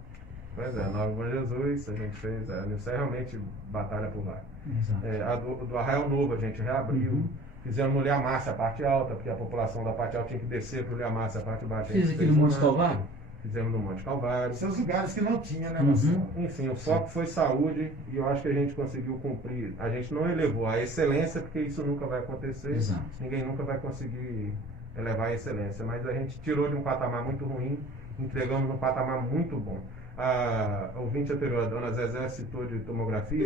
Pois é, Nova Bom Jesus, a gente fez, a Nilce realmente batalha por lá. Exato. A do Arraial Novo a gente reabriu, fizemos no Ilha Márcia a parte alta, porque a população da parte alta tinha que descer para o Ilha Márcia a parte baixa. Fiz aqui no Monte Calvário? Fizemos no Monte Calvário. São os lugares que não tinha, né, Marcelo? Enfim, o foco foi saúde e eu acho que a gente conseguiu cumprir. A gente não elevou a excelência, porque isso nunca vai acontecer. Exato. Ninguém nunca vai conseguir elevar a excelência, mas a gente tirou de um patamar muito ruim, entregamos um patamar muito bom. A ouvinte anterior, a dona Zezé, citou de tomografia.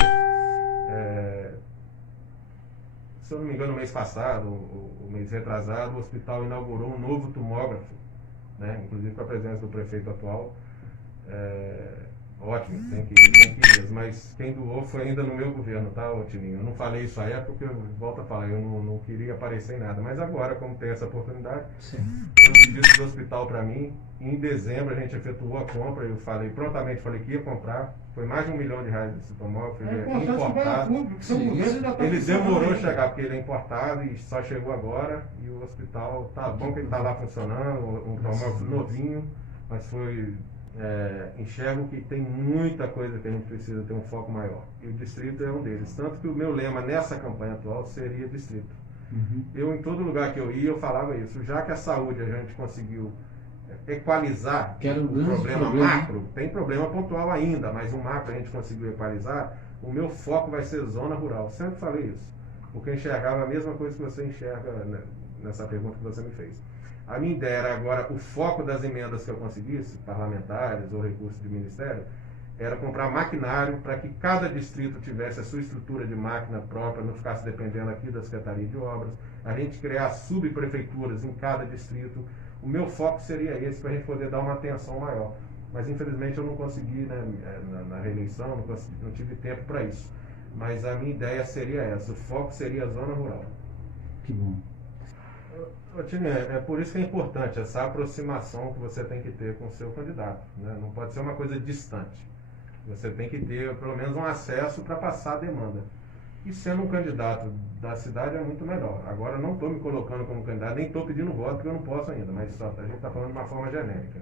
Se eu não me engano, no mês passado, o mês retrasado, o hospital inaugurou um novo tomógrafo, né? Inclusive com a presença do prefeito atual. Ótimo, tem que ir mesmo, mas quem doou foi ainda no meu governo, tá, Otininho? Eu não falei isso à época, porque eu volto a falar, eu não queria aparecer em nada, mas agora, como tem essa oportunidade, foi um pedido do hospital para mim. Em dezembro a gente efetuou a compra, eu falei prontamente, que ia comprar, foi mais de R$1 milhão esse tomógrafo, ele é importado. Ele demorou a chegar, porque ele é importado e só chegou agora, e o hospital, tá bom que ele está lá funcionando, um tomógrafo novinho, mas foi... enxergo que tem muita coisa que a gente precisa ter um foco maior. E o distrito é um deles. Tanto que o meu lema nessa campanha atual seria distrito. Eu, em todo lugar que eu ia, eu falava isso. Já que a saúde a gente conseguiu equalizar o problema macro, tem problema pontual ainda, mas o macro a gente conseguiu equalizar, o meu foco vai ser zona rural. Sempre falei isso. Porque eu enxergava a mesma coisa que você enxerga, né, nessa pergunta que você me fez. A minha ideia era agora, o foco das emendas que eu conseguisse, parlamentares ou recursos de ministério, era comprar maquinário para que cada distrito tivesse a sua estrutura de máquina própria, não ficasse dependendo aqui da Secretaria de Obras, a gente criar subprefeituras em cada distrito. O meu foco seria esse, para a gente poder dar uma atenção maior. Mas infelizmente eu não consegui, né, na reeleição, não tive tempo para isso. Mas a minha ideia seria essa, o foco seria a zona rural. Que bom. Otinho, é por isso que é importante essa aproximação que você tem que ter com o seu candidato, né? Não pode ser uma coisa distante. Você tem que ter pelo menos um acesso para passar a demanda. E sendo um candidato da cidade é muito melhor. Agora eu não estou me colocando como candidato, nem estou pedindo voto, porque eu não posso ainda, mas a gente está falando de uma forma genérica.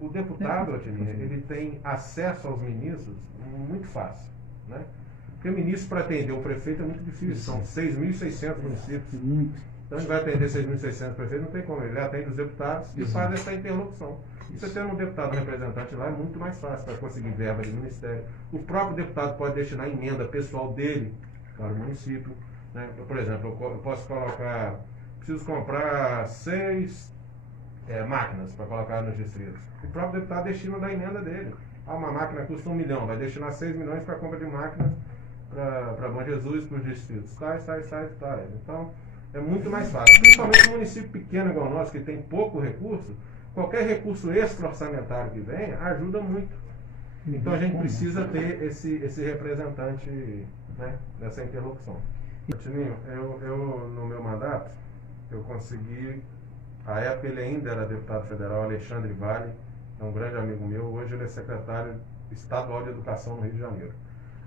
O deputado, Otinho, ele tem acesso aos ministros muito fácil, né? Porque ministro para atender o prefeito é muito difícil, são 6.600 municípios. Então ele vai atender 6.600 prefeitos, não tem como, ele atende os deputados e faz essa interlocução. E você tendo um deputado representante lá é muito mais fácil para conseguir verba de ministério. O próprio deputado pode destinar emenda pessoal dele para o município, né? Por exemplo, eu posso colocar, preciso comprar 6 máquinas para colocar nos distritos. O próprio deputado destina da emenda dele. Uma máquina custa 1 milhão, vai destinar 6 milhões para a compra de máquinas para Bom Jesus, para os distritos. Então, é muito mais fácil. Principalmente no município pequeno igual o nosso, que tem pouco recurso, qualquer recurso extra-orçamentário que venha ajuda muito. Então a gente precisa ter esse representante, né, nessa interlocução. Tininho, eu no meu mandato, eu consegui, à época ele ainda era deputado federal, Alexandre Vale, é um grande amigo meu, hoje ele é secretário estadual de Educação no Rio de Janeiro.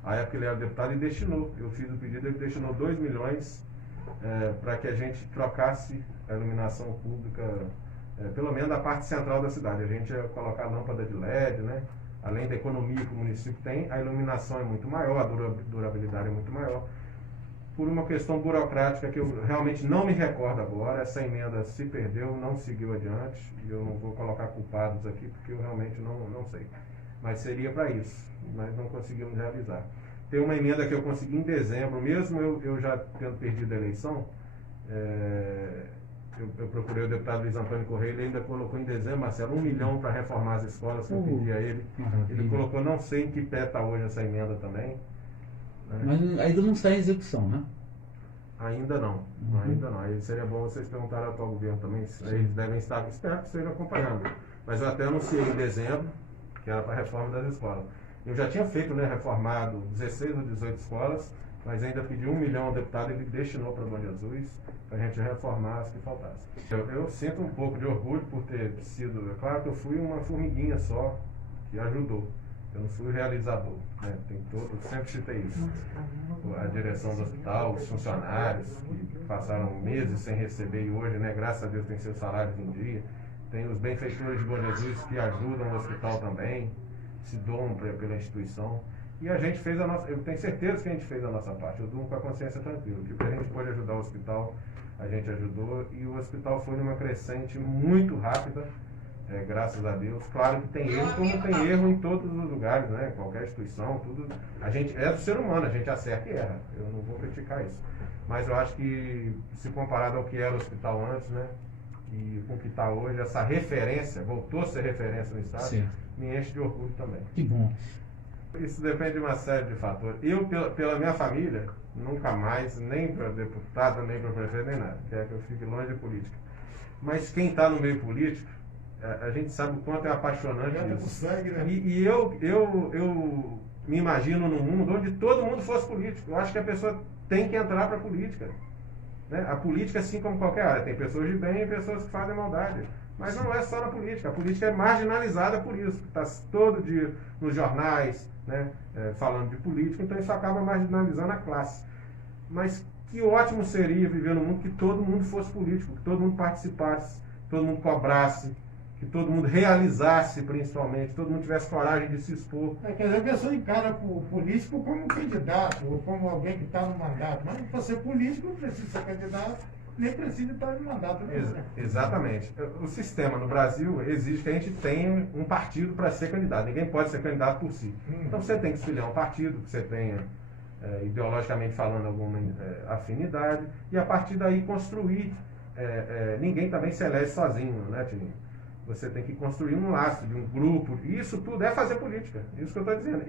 À época ele era deputado e destinou, eu fiz o pedido, ele destinou 2 milhões para que a gente trocasse a iluminação pública, pelo menos da parte central da cidade. A gente ia colocar lâmpada de LED, né? Além da economia que o município tem, a iluminação é muito maior, a durabilidade é muito maior. Por uma questão burocrática que eu realmente não me recordo agora, essa emenda se perdeu, não seguiu adiante, e eu não vou colocar culpados aqui, porque eu realmente não sei. Mas seria para isso, mas não conseguimos realizar. Tem uma emenda que eu consegui em dezembro, mesmo eu já tendo perdido a eleição, eu procurei o deputado Luiz Antônio Correia, ele ainda colocou em dezembro, Marcelo, 1 milhão para reformar as escolas, que eu pedi a ele. Ele colocou, não sei em que pé está hoje essa emenda também. Né? Mas ainda não está em execução, né? Ainda não, ainda não. Aí seria bom vocês perguntarem ao atual governo também, eles devem estar, espero que estejam acompanhando. Mas eu até anunciei em dezembro, que era para a reforma das escolas. Eu já tinha feito, né, reformado 16 ou 18 escolas, mas ainda pedi 1 milhão ao deputado e ele destinou para Bom Jesus, para a gente reformar as que faltassem. Eu sinto um pouco de orgulho por ter sido, é claro que eu fui uma formiguinha só, que ajudou. Eu não fui o realizador, né? Sempre citei isso. A direção do hospital, os funcionários que passaram meses sem receber e hoje, né, graças a Deus, tem seus salários em dia. tem os benfeitores de Bom Jesus que ajudam o hospital também, se doam pela instituição. E a gente fez a nossa, eu tenho certeza que a gente fez a nossa parte, eu durmo com a consciência tranquila, que a gente pôde ajudar o hospital, a gente ajudou, e o hospital foi numa crescente muito rápida, graças a Deus. Claro que tem erro, como tem erro em todos os lugares, né? Qualquer instituição, tudo. A gente é do ser humano, a gente acerta e erra. Eu não vou criticar isso. Mas eu acho que, se comparado ao que era o hospital antes, né? E com o que está hoje, essa referência, voltou a ser referência no estado, Certo. me enche de orgulho também. Que bom. Isso depende de uma série de fatores. Eu, pela minha família, nunca mais, nem para deputado, nem para prefeito, nem nada. Quer que eu fique longe de política. Mas quem está no meio político, a gente sabe o quanto é apaixonante isso. E eu me imagino num mundo onde todo mundo fosse político. Eu acho que a pessoa tem que entrar para a política. Né? A política, assim como qualquer área, tem pessoas de bem e pessoas que fazem maldade. Mas não é só na política. A política é marginalizada por isso. Está todo dia nos jornais, né, falando de política, então isso acaba marginalizando a classe. Mas que ótimo seria viver num mundo que todo mundo fosse político, que todo mundo participasse, que todo mundo cobrasse, que todo mundo realizasse, principalmente, todo mundo tivesse coragem de se expor. Quer dizer, a pessoa encara o político como candidato, ou como alguém que está no mandato. Mas para ser político não precisa ser candidato, nem precisa estar no mandato. Exatamente. O sistema no Brasil exige que a gente tenha um partido para ser candidato. Ninguém pode ser candidato por si. Então você tem que se filiar a um partido, que você tenha, ideologicamente falando, alguma afinidade, e a partir daí construir. Ninguém também se elege sozinho, né, Tininho? Você tem que construir um laço de um grupo. Isso tudo é fazer política. Isso que eu estou dizendo.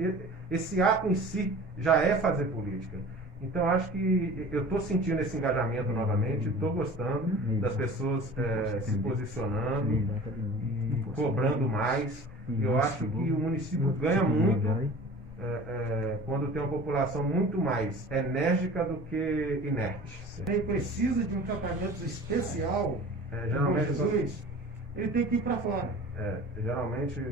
Esse ato em si já é fazer política. Então, acho que eu estou sentindo esse engajamento novamente, estou gostando das pessoas se posicionando e cobrando mais. Eu acho que o município ganha muito quando tem uma população muito mais enérgica do que inerte. Ele precisa de um tratamento especial, geralmente, Jesus, ele tem que ir para fora. Geralmente,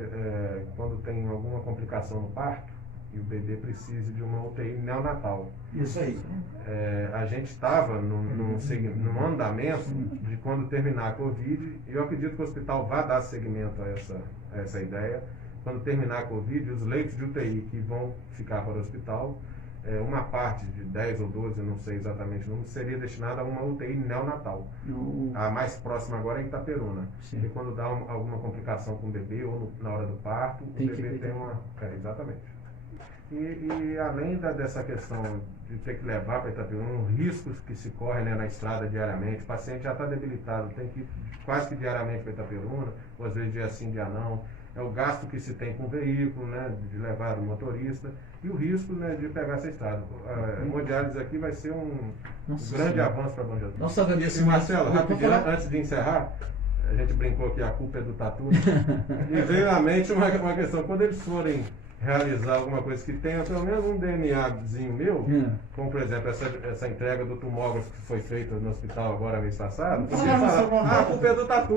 quando tem alguma complicação no parto, e o bebê precisa de uma UTI neonatal. Isso aí. A gente estava num andamento de quando terminar a Covid, e eu acredito que o hospital vai dar seguimento a essa ideia. Quando terminar a Covid, os leitos de UTI que vão ficar para o hospital, uma parte de 10 ou 12, não sei exatamente o número, seria destinada a uma UTI neonatal. A mais próxima agora é Itaperuna. Porque quando dá alguma complicação com o bebê ou na hora do parto, o bebê tem uma... exatamente. E além dessa questão de ter que levar para Itaperuna, os riscos que se correm, né, na estrada diariamente, o paciente já está debilitado, tem que ir quase que diariamente para Itaperuna, ou às vezes dia sim, dia não. É o gasto que se tem com o veículo, né, de levar o motorista, e o risco, né, de pegar essa estrada. A hemodiálise aqui vai ser um grande avanço para Bom Jesus. Nossa, agradeço. E Marcelo, rapidinho, antes de encerrar, a gente brincou que a culpa é do tatu, e veio à mente uma questão, quando eles forem realizar alguma coisa que tenha pelo menos um DNAzinho meu, como por exemplo essa entrega do tomógrafo que foi feita no hospital agora mês passado, você fala, a culpa é do tatu.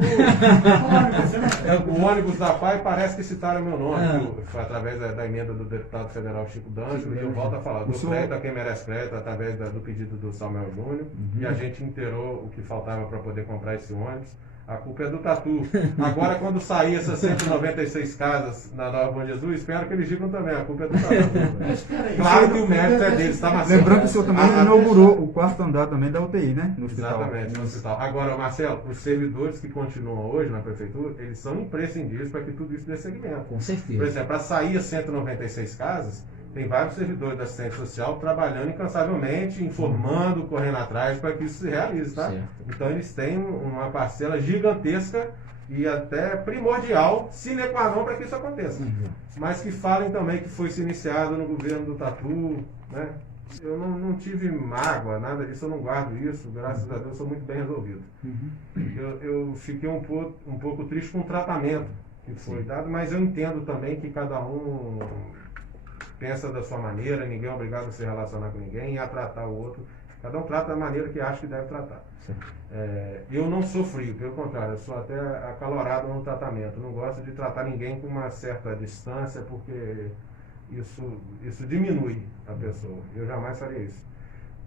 O ônibus da PAI parece que citaram meu nome, foi através da emenda do deputado federal Chico D'Angelo, e eu volto a falar, do crédito a quem merece crédito, através do pedido do Samuel Júnior, e a gente inteirou o que faltava para poder comprar esse ônibus. A culpa é do tatu. Agora, quando sair essas 196 casas na Nova Bom Jesus, espero que eles digam também, a culpa é do tatu. Claro que o mérito é deles, tá, Marcelo? Lembrando que o senhor também inaugurou o quarto andar também da UTI, né? No hospital. Exatamente, no hospital. Agora, Marcelo, os servidores que continuam hoje na prefeitura, eles são imprescindíveis para que tudo isso dê seguimento. Com certeza. Por exemplo, para sair as 196 casas, tem vários servidores da assistência social trabalhando incansavelmente, informando, correndo atrás para que isso se realize, tá? Certo. Então eles têm uma parcela gigantesca e até primordial, sine qua non, para que isso aconteça. Mas que falem também que foi se iniciado no governo do Tatu, né? Eu não tive mágoa, nada disso, eu não guardo isso, graças a Deus, eu sou muito bem resolvido. Eu fiquei um pouco triste com o tratamento que foi dado, mas eu entendo também que cada um pensa da sua maneira, ninguém é obrigado a se relacionar com ninguém e a tratar o outro. Cada um trata da maneira que acha que deve tratar. Eu não sou frio, pelo contrário, eu sou até acalorado no tratamento. Não gosto de tratar ninguém com uma certa distância, porque isso diminui a pessoa. Eu jamais faria isso.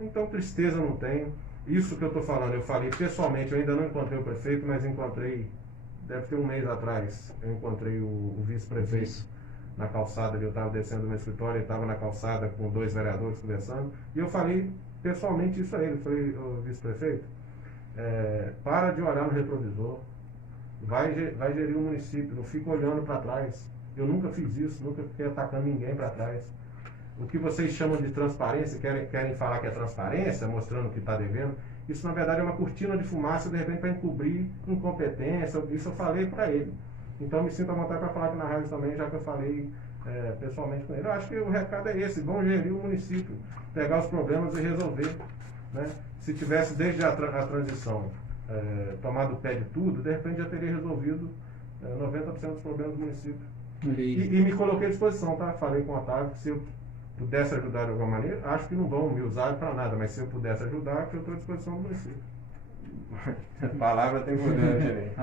Então, tristeza não tenho. Isso que eu estou falando, eu falei pessoalmente, eu ainda não encontrei o prefeito, mas encontrei deve ter um mês atrás, eu encontrei o vice-prefeito na calçada, eu estava descendo do meu escritório, ele estava na calçada com 2 vereadores conversando, e eu falei pessoalmente isso a ele, falei, ô vice-prefeito, para de olhar no retrovisor, vai gerir o município, não fica olhando para trás. Eu nunca fiz isso, nunca fiquei atacando ninguém para trás. O que vocês chamam de transparência, querem falar que é transparência, mostrando que está devendo, isso na verdade é uma cortina de fumaça, de repente, para encobrir incompetência. Isso eu falei para ele. Então me sinto à vontade para falar aqui na rádio também, já que eu falei pessoalmente com ele. Eu acho que o recado é esse, vão gerir o município, pegar os problemas e resolver. Né? Se tivesse desde a transição tomado o pé de tudo, de repente já teria resolvido 90% dos problemas do município. E me coloquei à disposição, tá? Falei com o Otávio que se eu pudesse ajudar de alguma maneira, acho que não vão me usar para nada, mas se eu pudesse ajudar, eu estou à disposição do município. A palavra tem poder, gerente.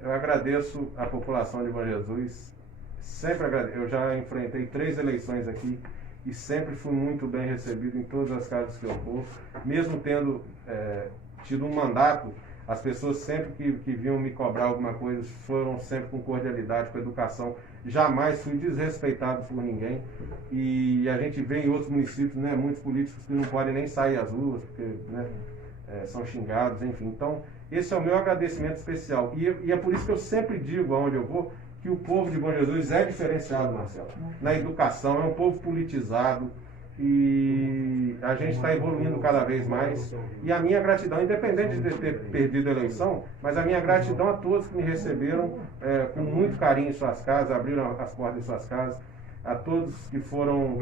Eu agradeço a população de Bom Jesus, sempre agradeço. Eu já enfrentei 3 eleições aqui e sempre fui muito bem recebido em todas as casas que eu for, mesmo tendo tido um mandato. As pessoas sempre que vinham me cobrar alguma coisa foram sempre com cordialidade, com educação. Jamais fui desrespeitado por ninguém. E a gente vê em outros municípios, né, muitos políticos que não podem nem sair às ruas, porque né, são xingados, enfim. Então, esse é o meu agradecimento especial. E é por isso que eu sempre digo, aonde eu vou, que o povo de Bom Jesus é diferenciado, Marcelo. Na educação, é um povo politizado. E a gente está evoluindo cada vez mais. E a minha gratidão, independente de ter perdido a eleição, mas a minha gratidão a todos que me receberam com muito carinho em suas casas, abriram as portas de suas casas, a todos que foram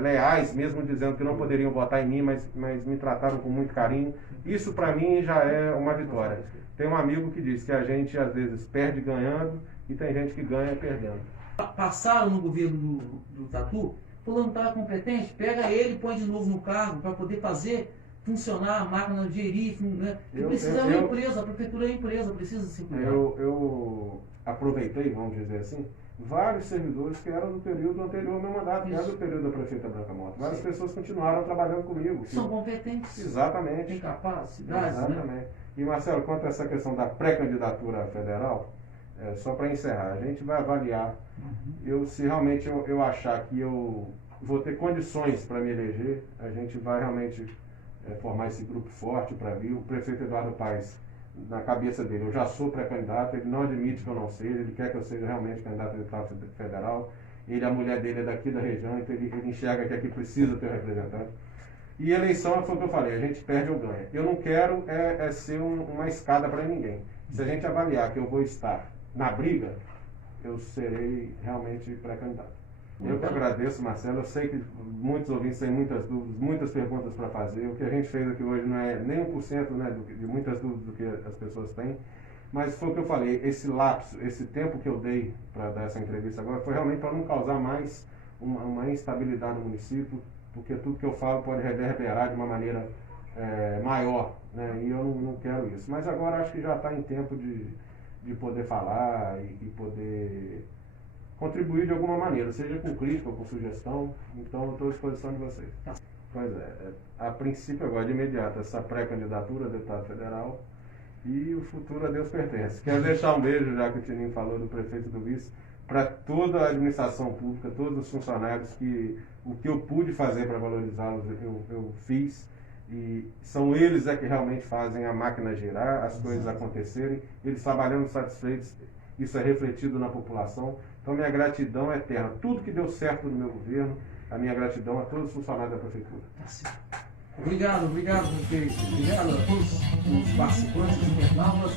leais, mesmo dizendo que não poderiam votar em mim, mas me trataram com muito carinho. Isso para mim já é uma vitória. Tem um amigo que diz que a gente às vezes perde ganhando e tem gente que ganha perdendo. Passaram no governo do Tatu, fulano estava competente, pega ele, põe de novo no cargo para poder fazer funcionar a máquina de gerir, né? Precisa uma empresa, a prefeitura é uma empresa, precisa se cuidar. Eu aproveitei, vamos dizer assim, vários servidores que eram do período anterior ao meu mandato, que era do período da prefeita Branca Mota. Várias pessoas continuaram trabalhando comigo. São competentes. Exatamente. Têm capacidades. Exatamente. Né? E Marcelo, quanto a essa questão da pré-candidatura federal, só para encerrar, a gente vai avaliar. Se realmente eu achar que eu vou ter condições para me eleger, a gente vai realmente formar esse grupo forte para vir. O prefeito Eduardo Paes, na cabeça dele, eu já sou pré-candidato, ele não admite que eu não seja, ele quer que eu seja realmente candidato a deputado federal. A mulher dele é daqui da região, então ele enxerga que aqui precisa ter um representante. E eleição foi o que eu falei, a gente perde ou ganha. Eu não quero ser uma escada para ninguém. Se a gente avaliar que eu vou estar na briga, eu serei realmente pré-candidato. Eu que agradeço, Marcelo. Eu sei que muitos ouvintes têm muitas dúvidas, muitas perguntas para fazer. O que a gente fez aqui hoje não é nem 1%, né, de muitas dúvidas do que as pessoas têm. Mas foi o que eu falei, esse lapso, esse tempo que eu dei para dar essa entrevista agora, foi realmente para não causar mais uma instabilidade no município, porque tudo que eu falo pode reverberar de uma maneira maior, né, e eu não quero isso. Mas agora acho que já está em tempo de poder falar e poder contribuir de alguma maneira, seja com crítica ou com sugestão. Então eu estou à disposição de vocês. Pois a princípio agora de imediato, essa pré-candidatura a deputado federal e o futuro a Deus pertence. Quero deixar um beijo, já que o Tininho falou, do prefeito e do vice, para toda a administração pública, todos os funcionários, que o que eu pude fazer para valorizá-los eu fiz. E são eles que realmente fazem a máquina girar, as coisas acontecerem, eles trabalhando satisfeitos, isso é refletido na população. Então minha gratidão é eterna. Tudo que deu certo no meu governo, a minha gratidão a todos os funcionários da prefeitura. Obrigado, prefeito. Obrigado a todos os participantes, internautas.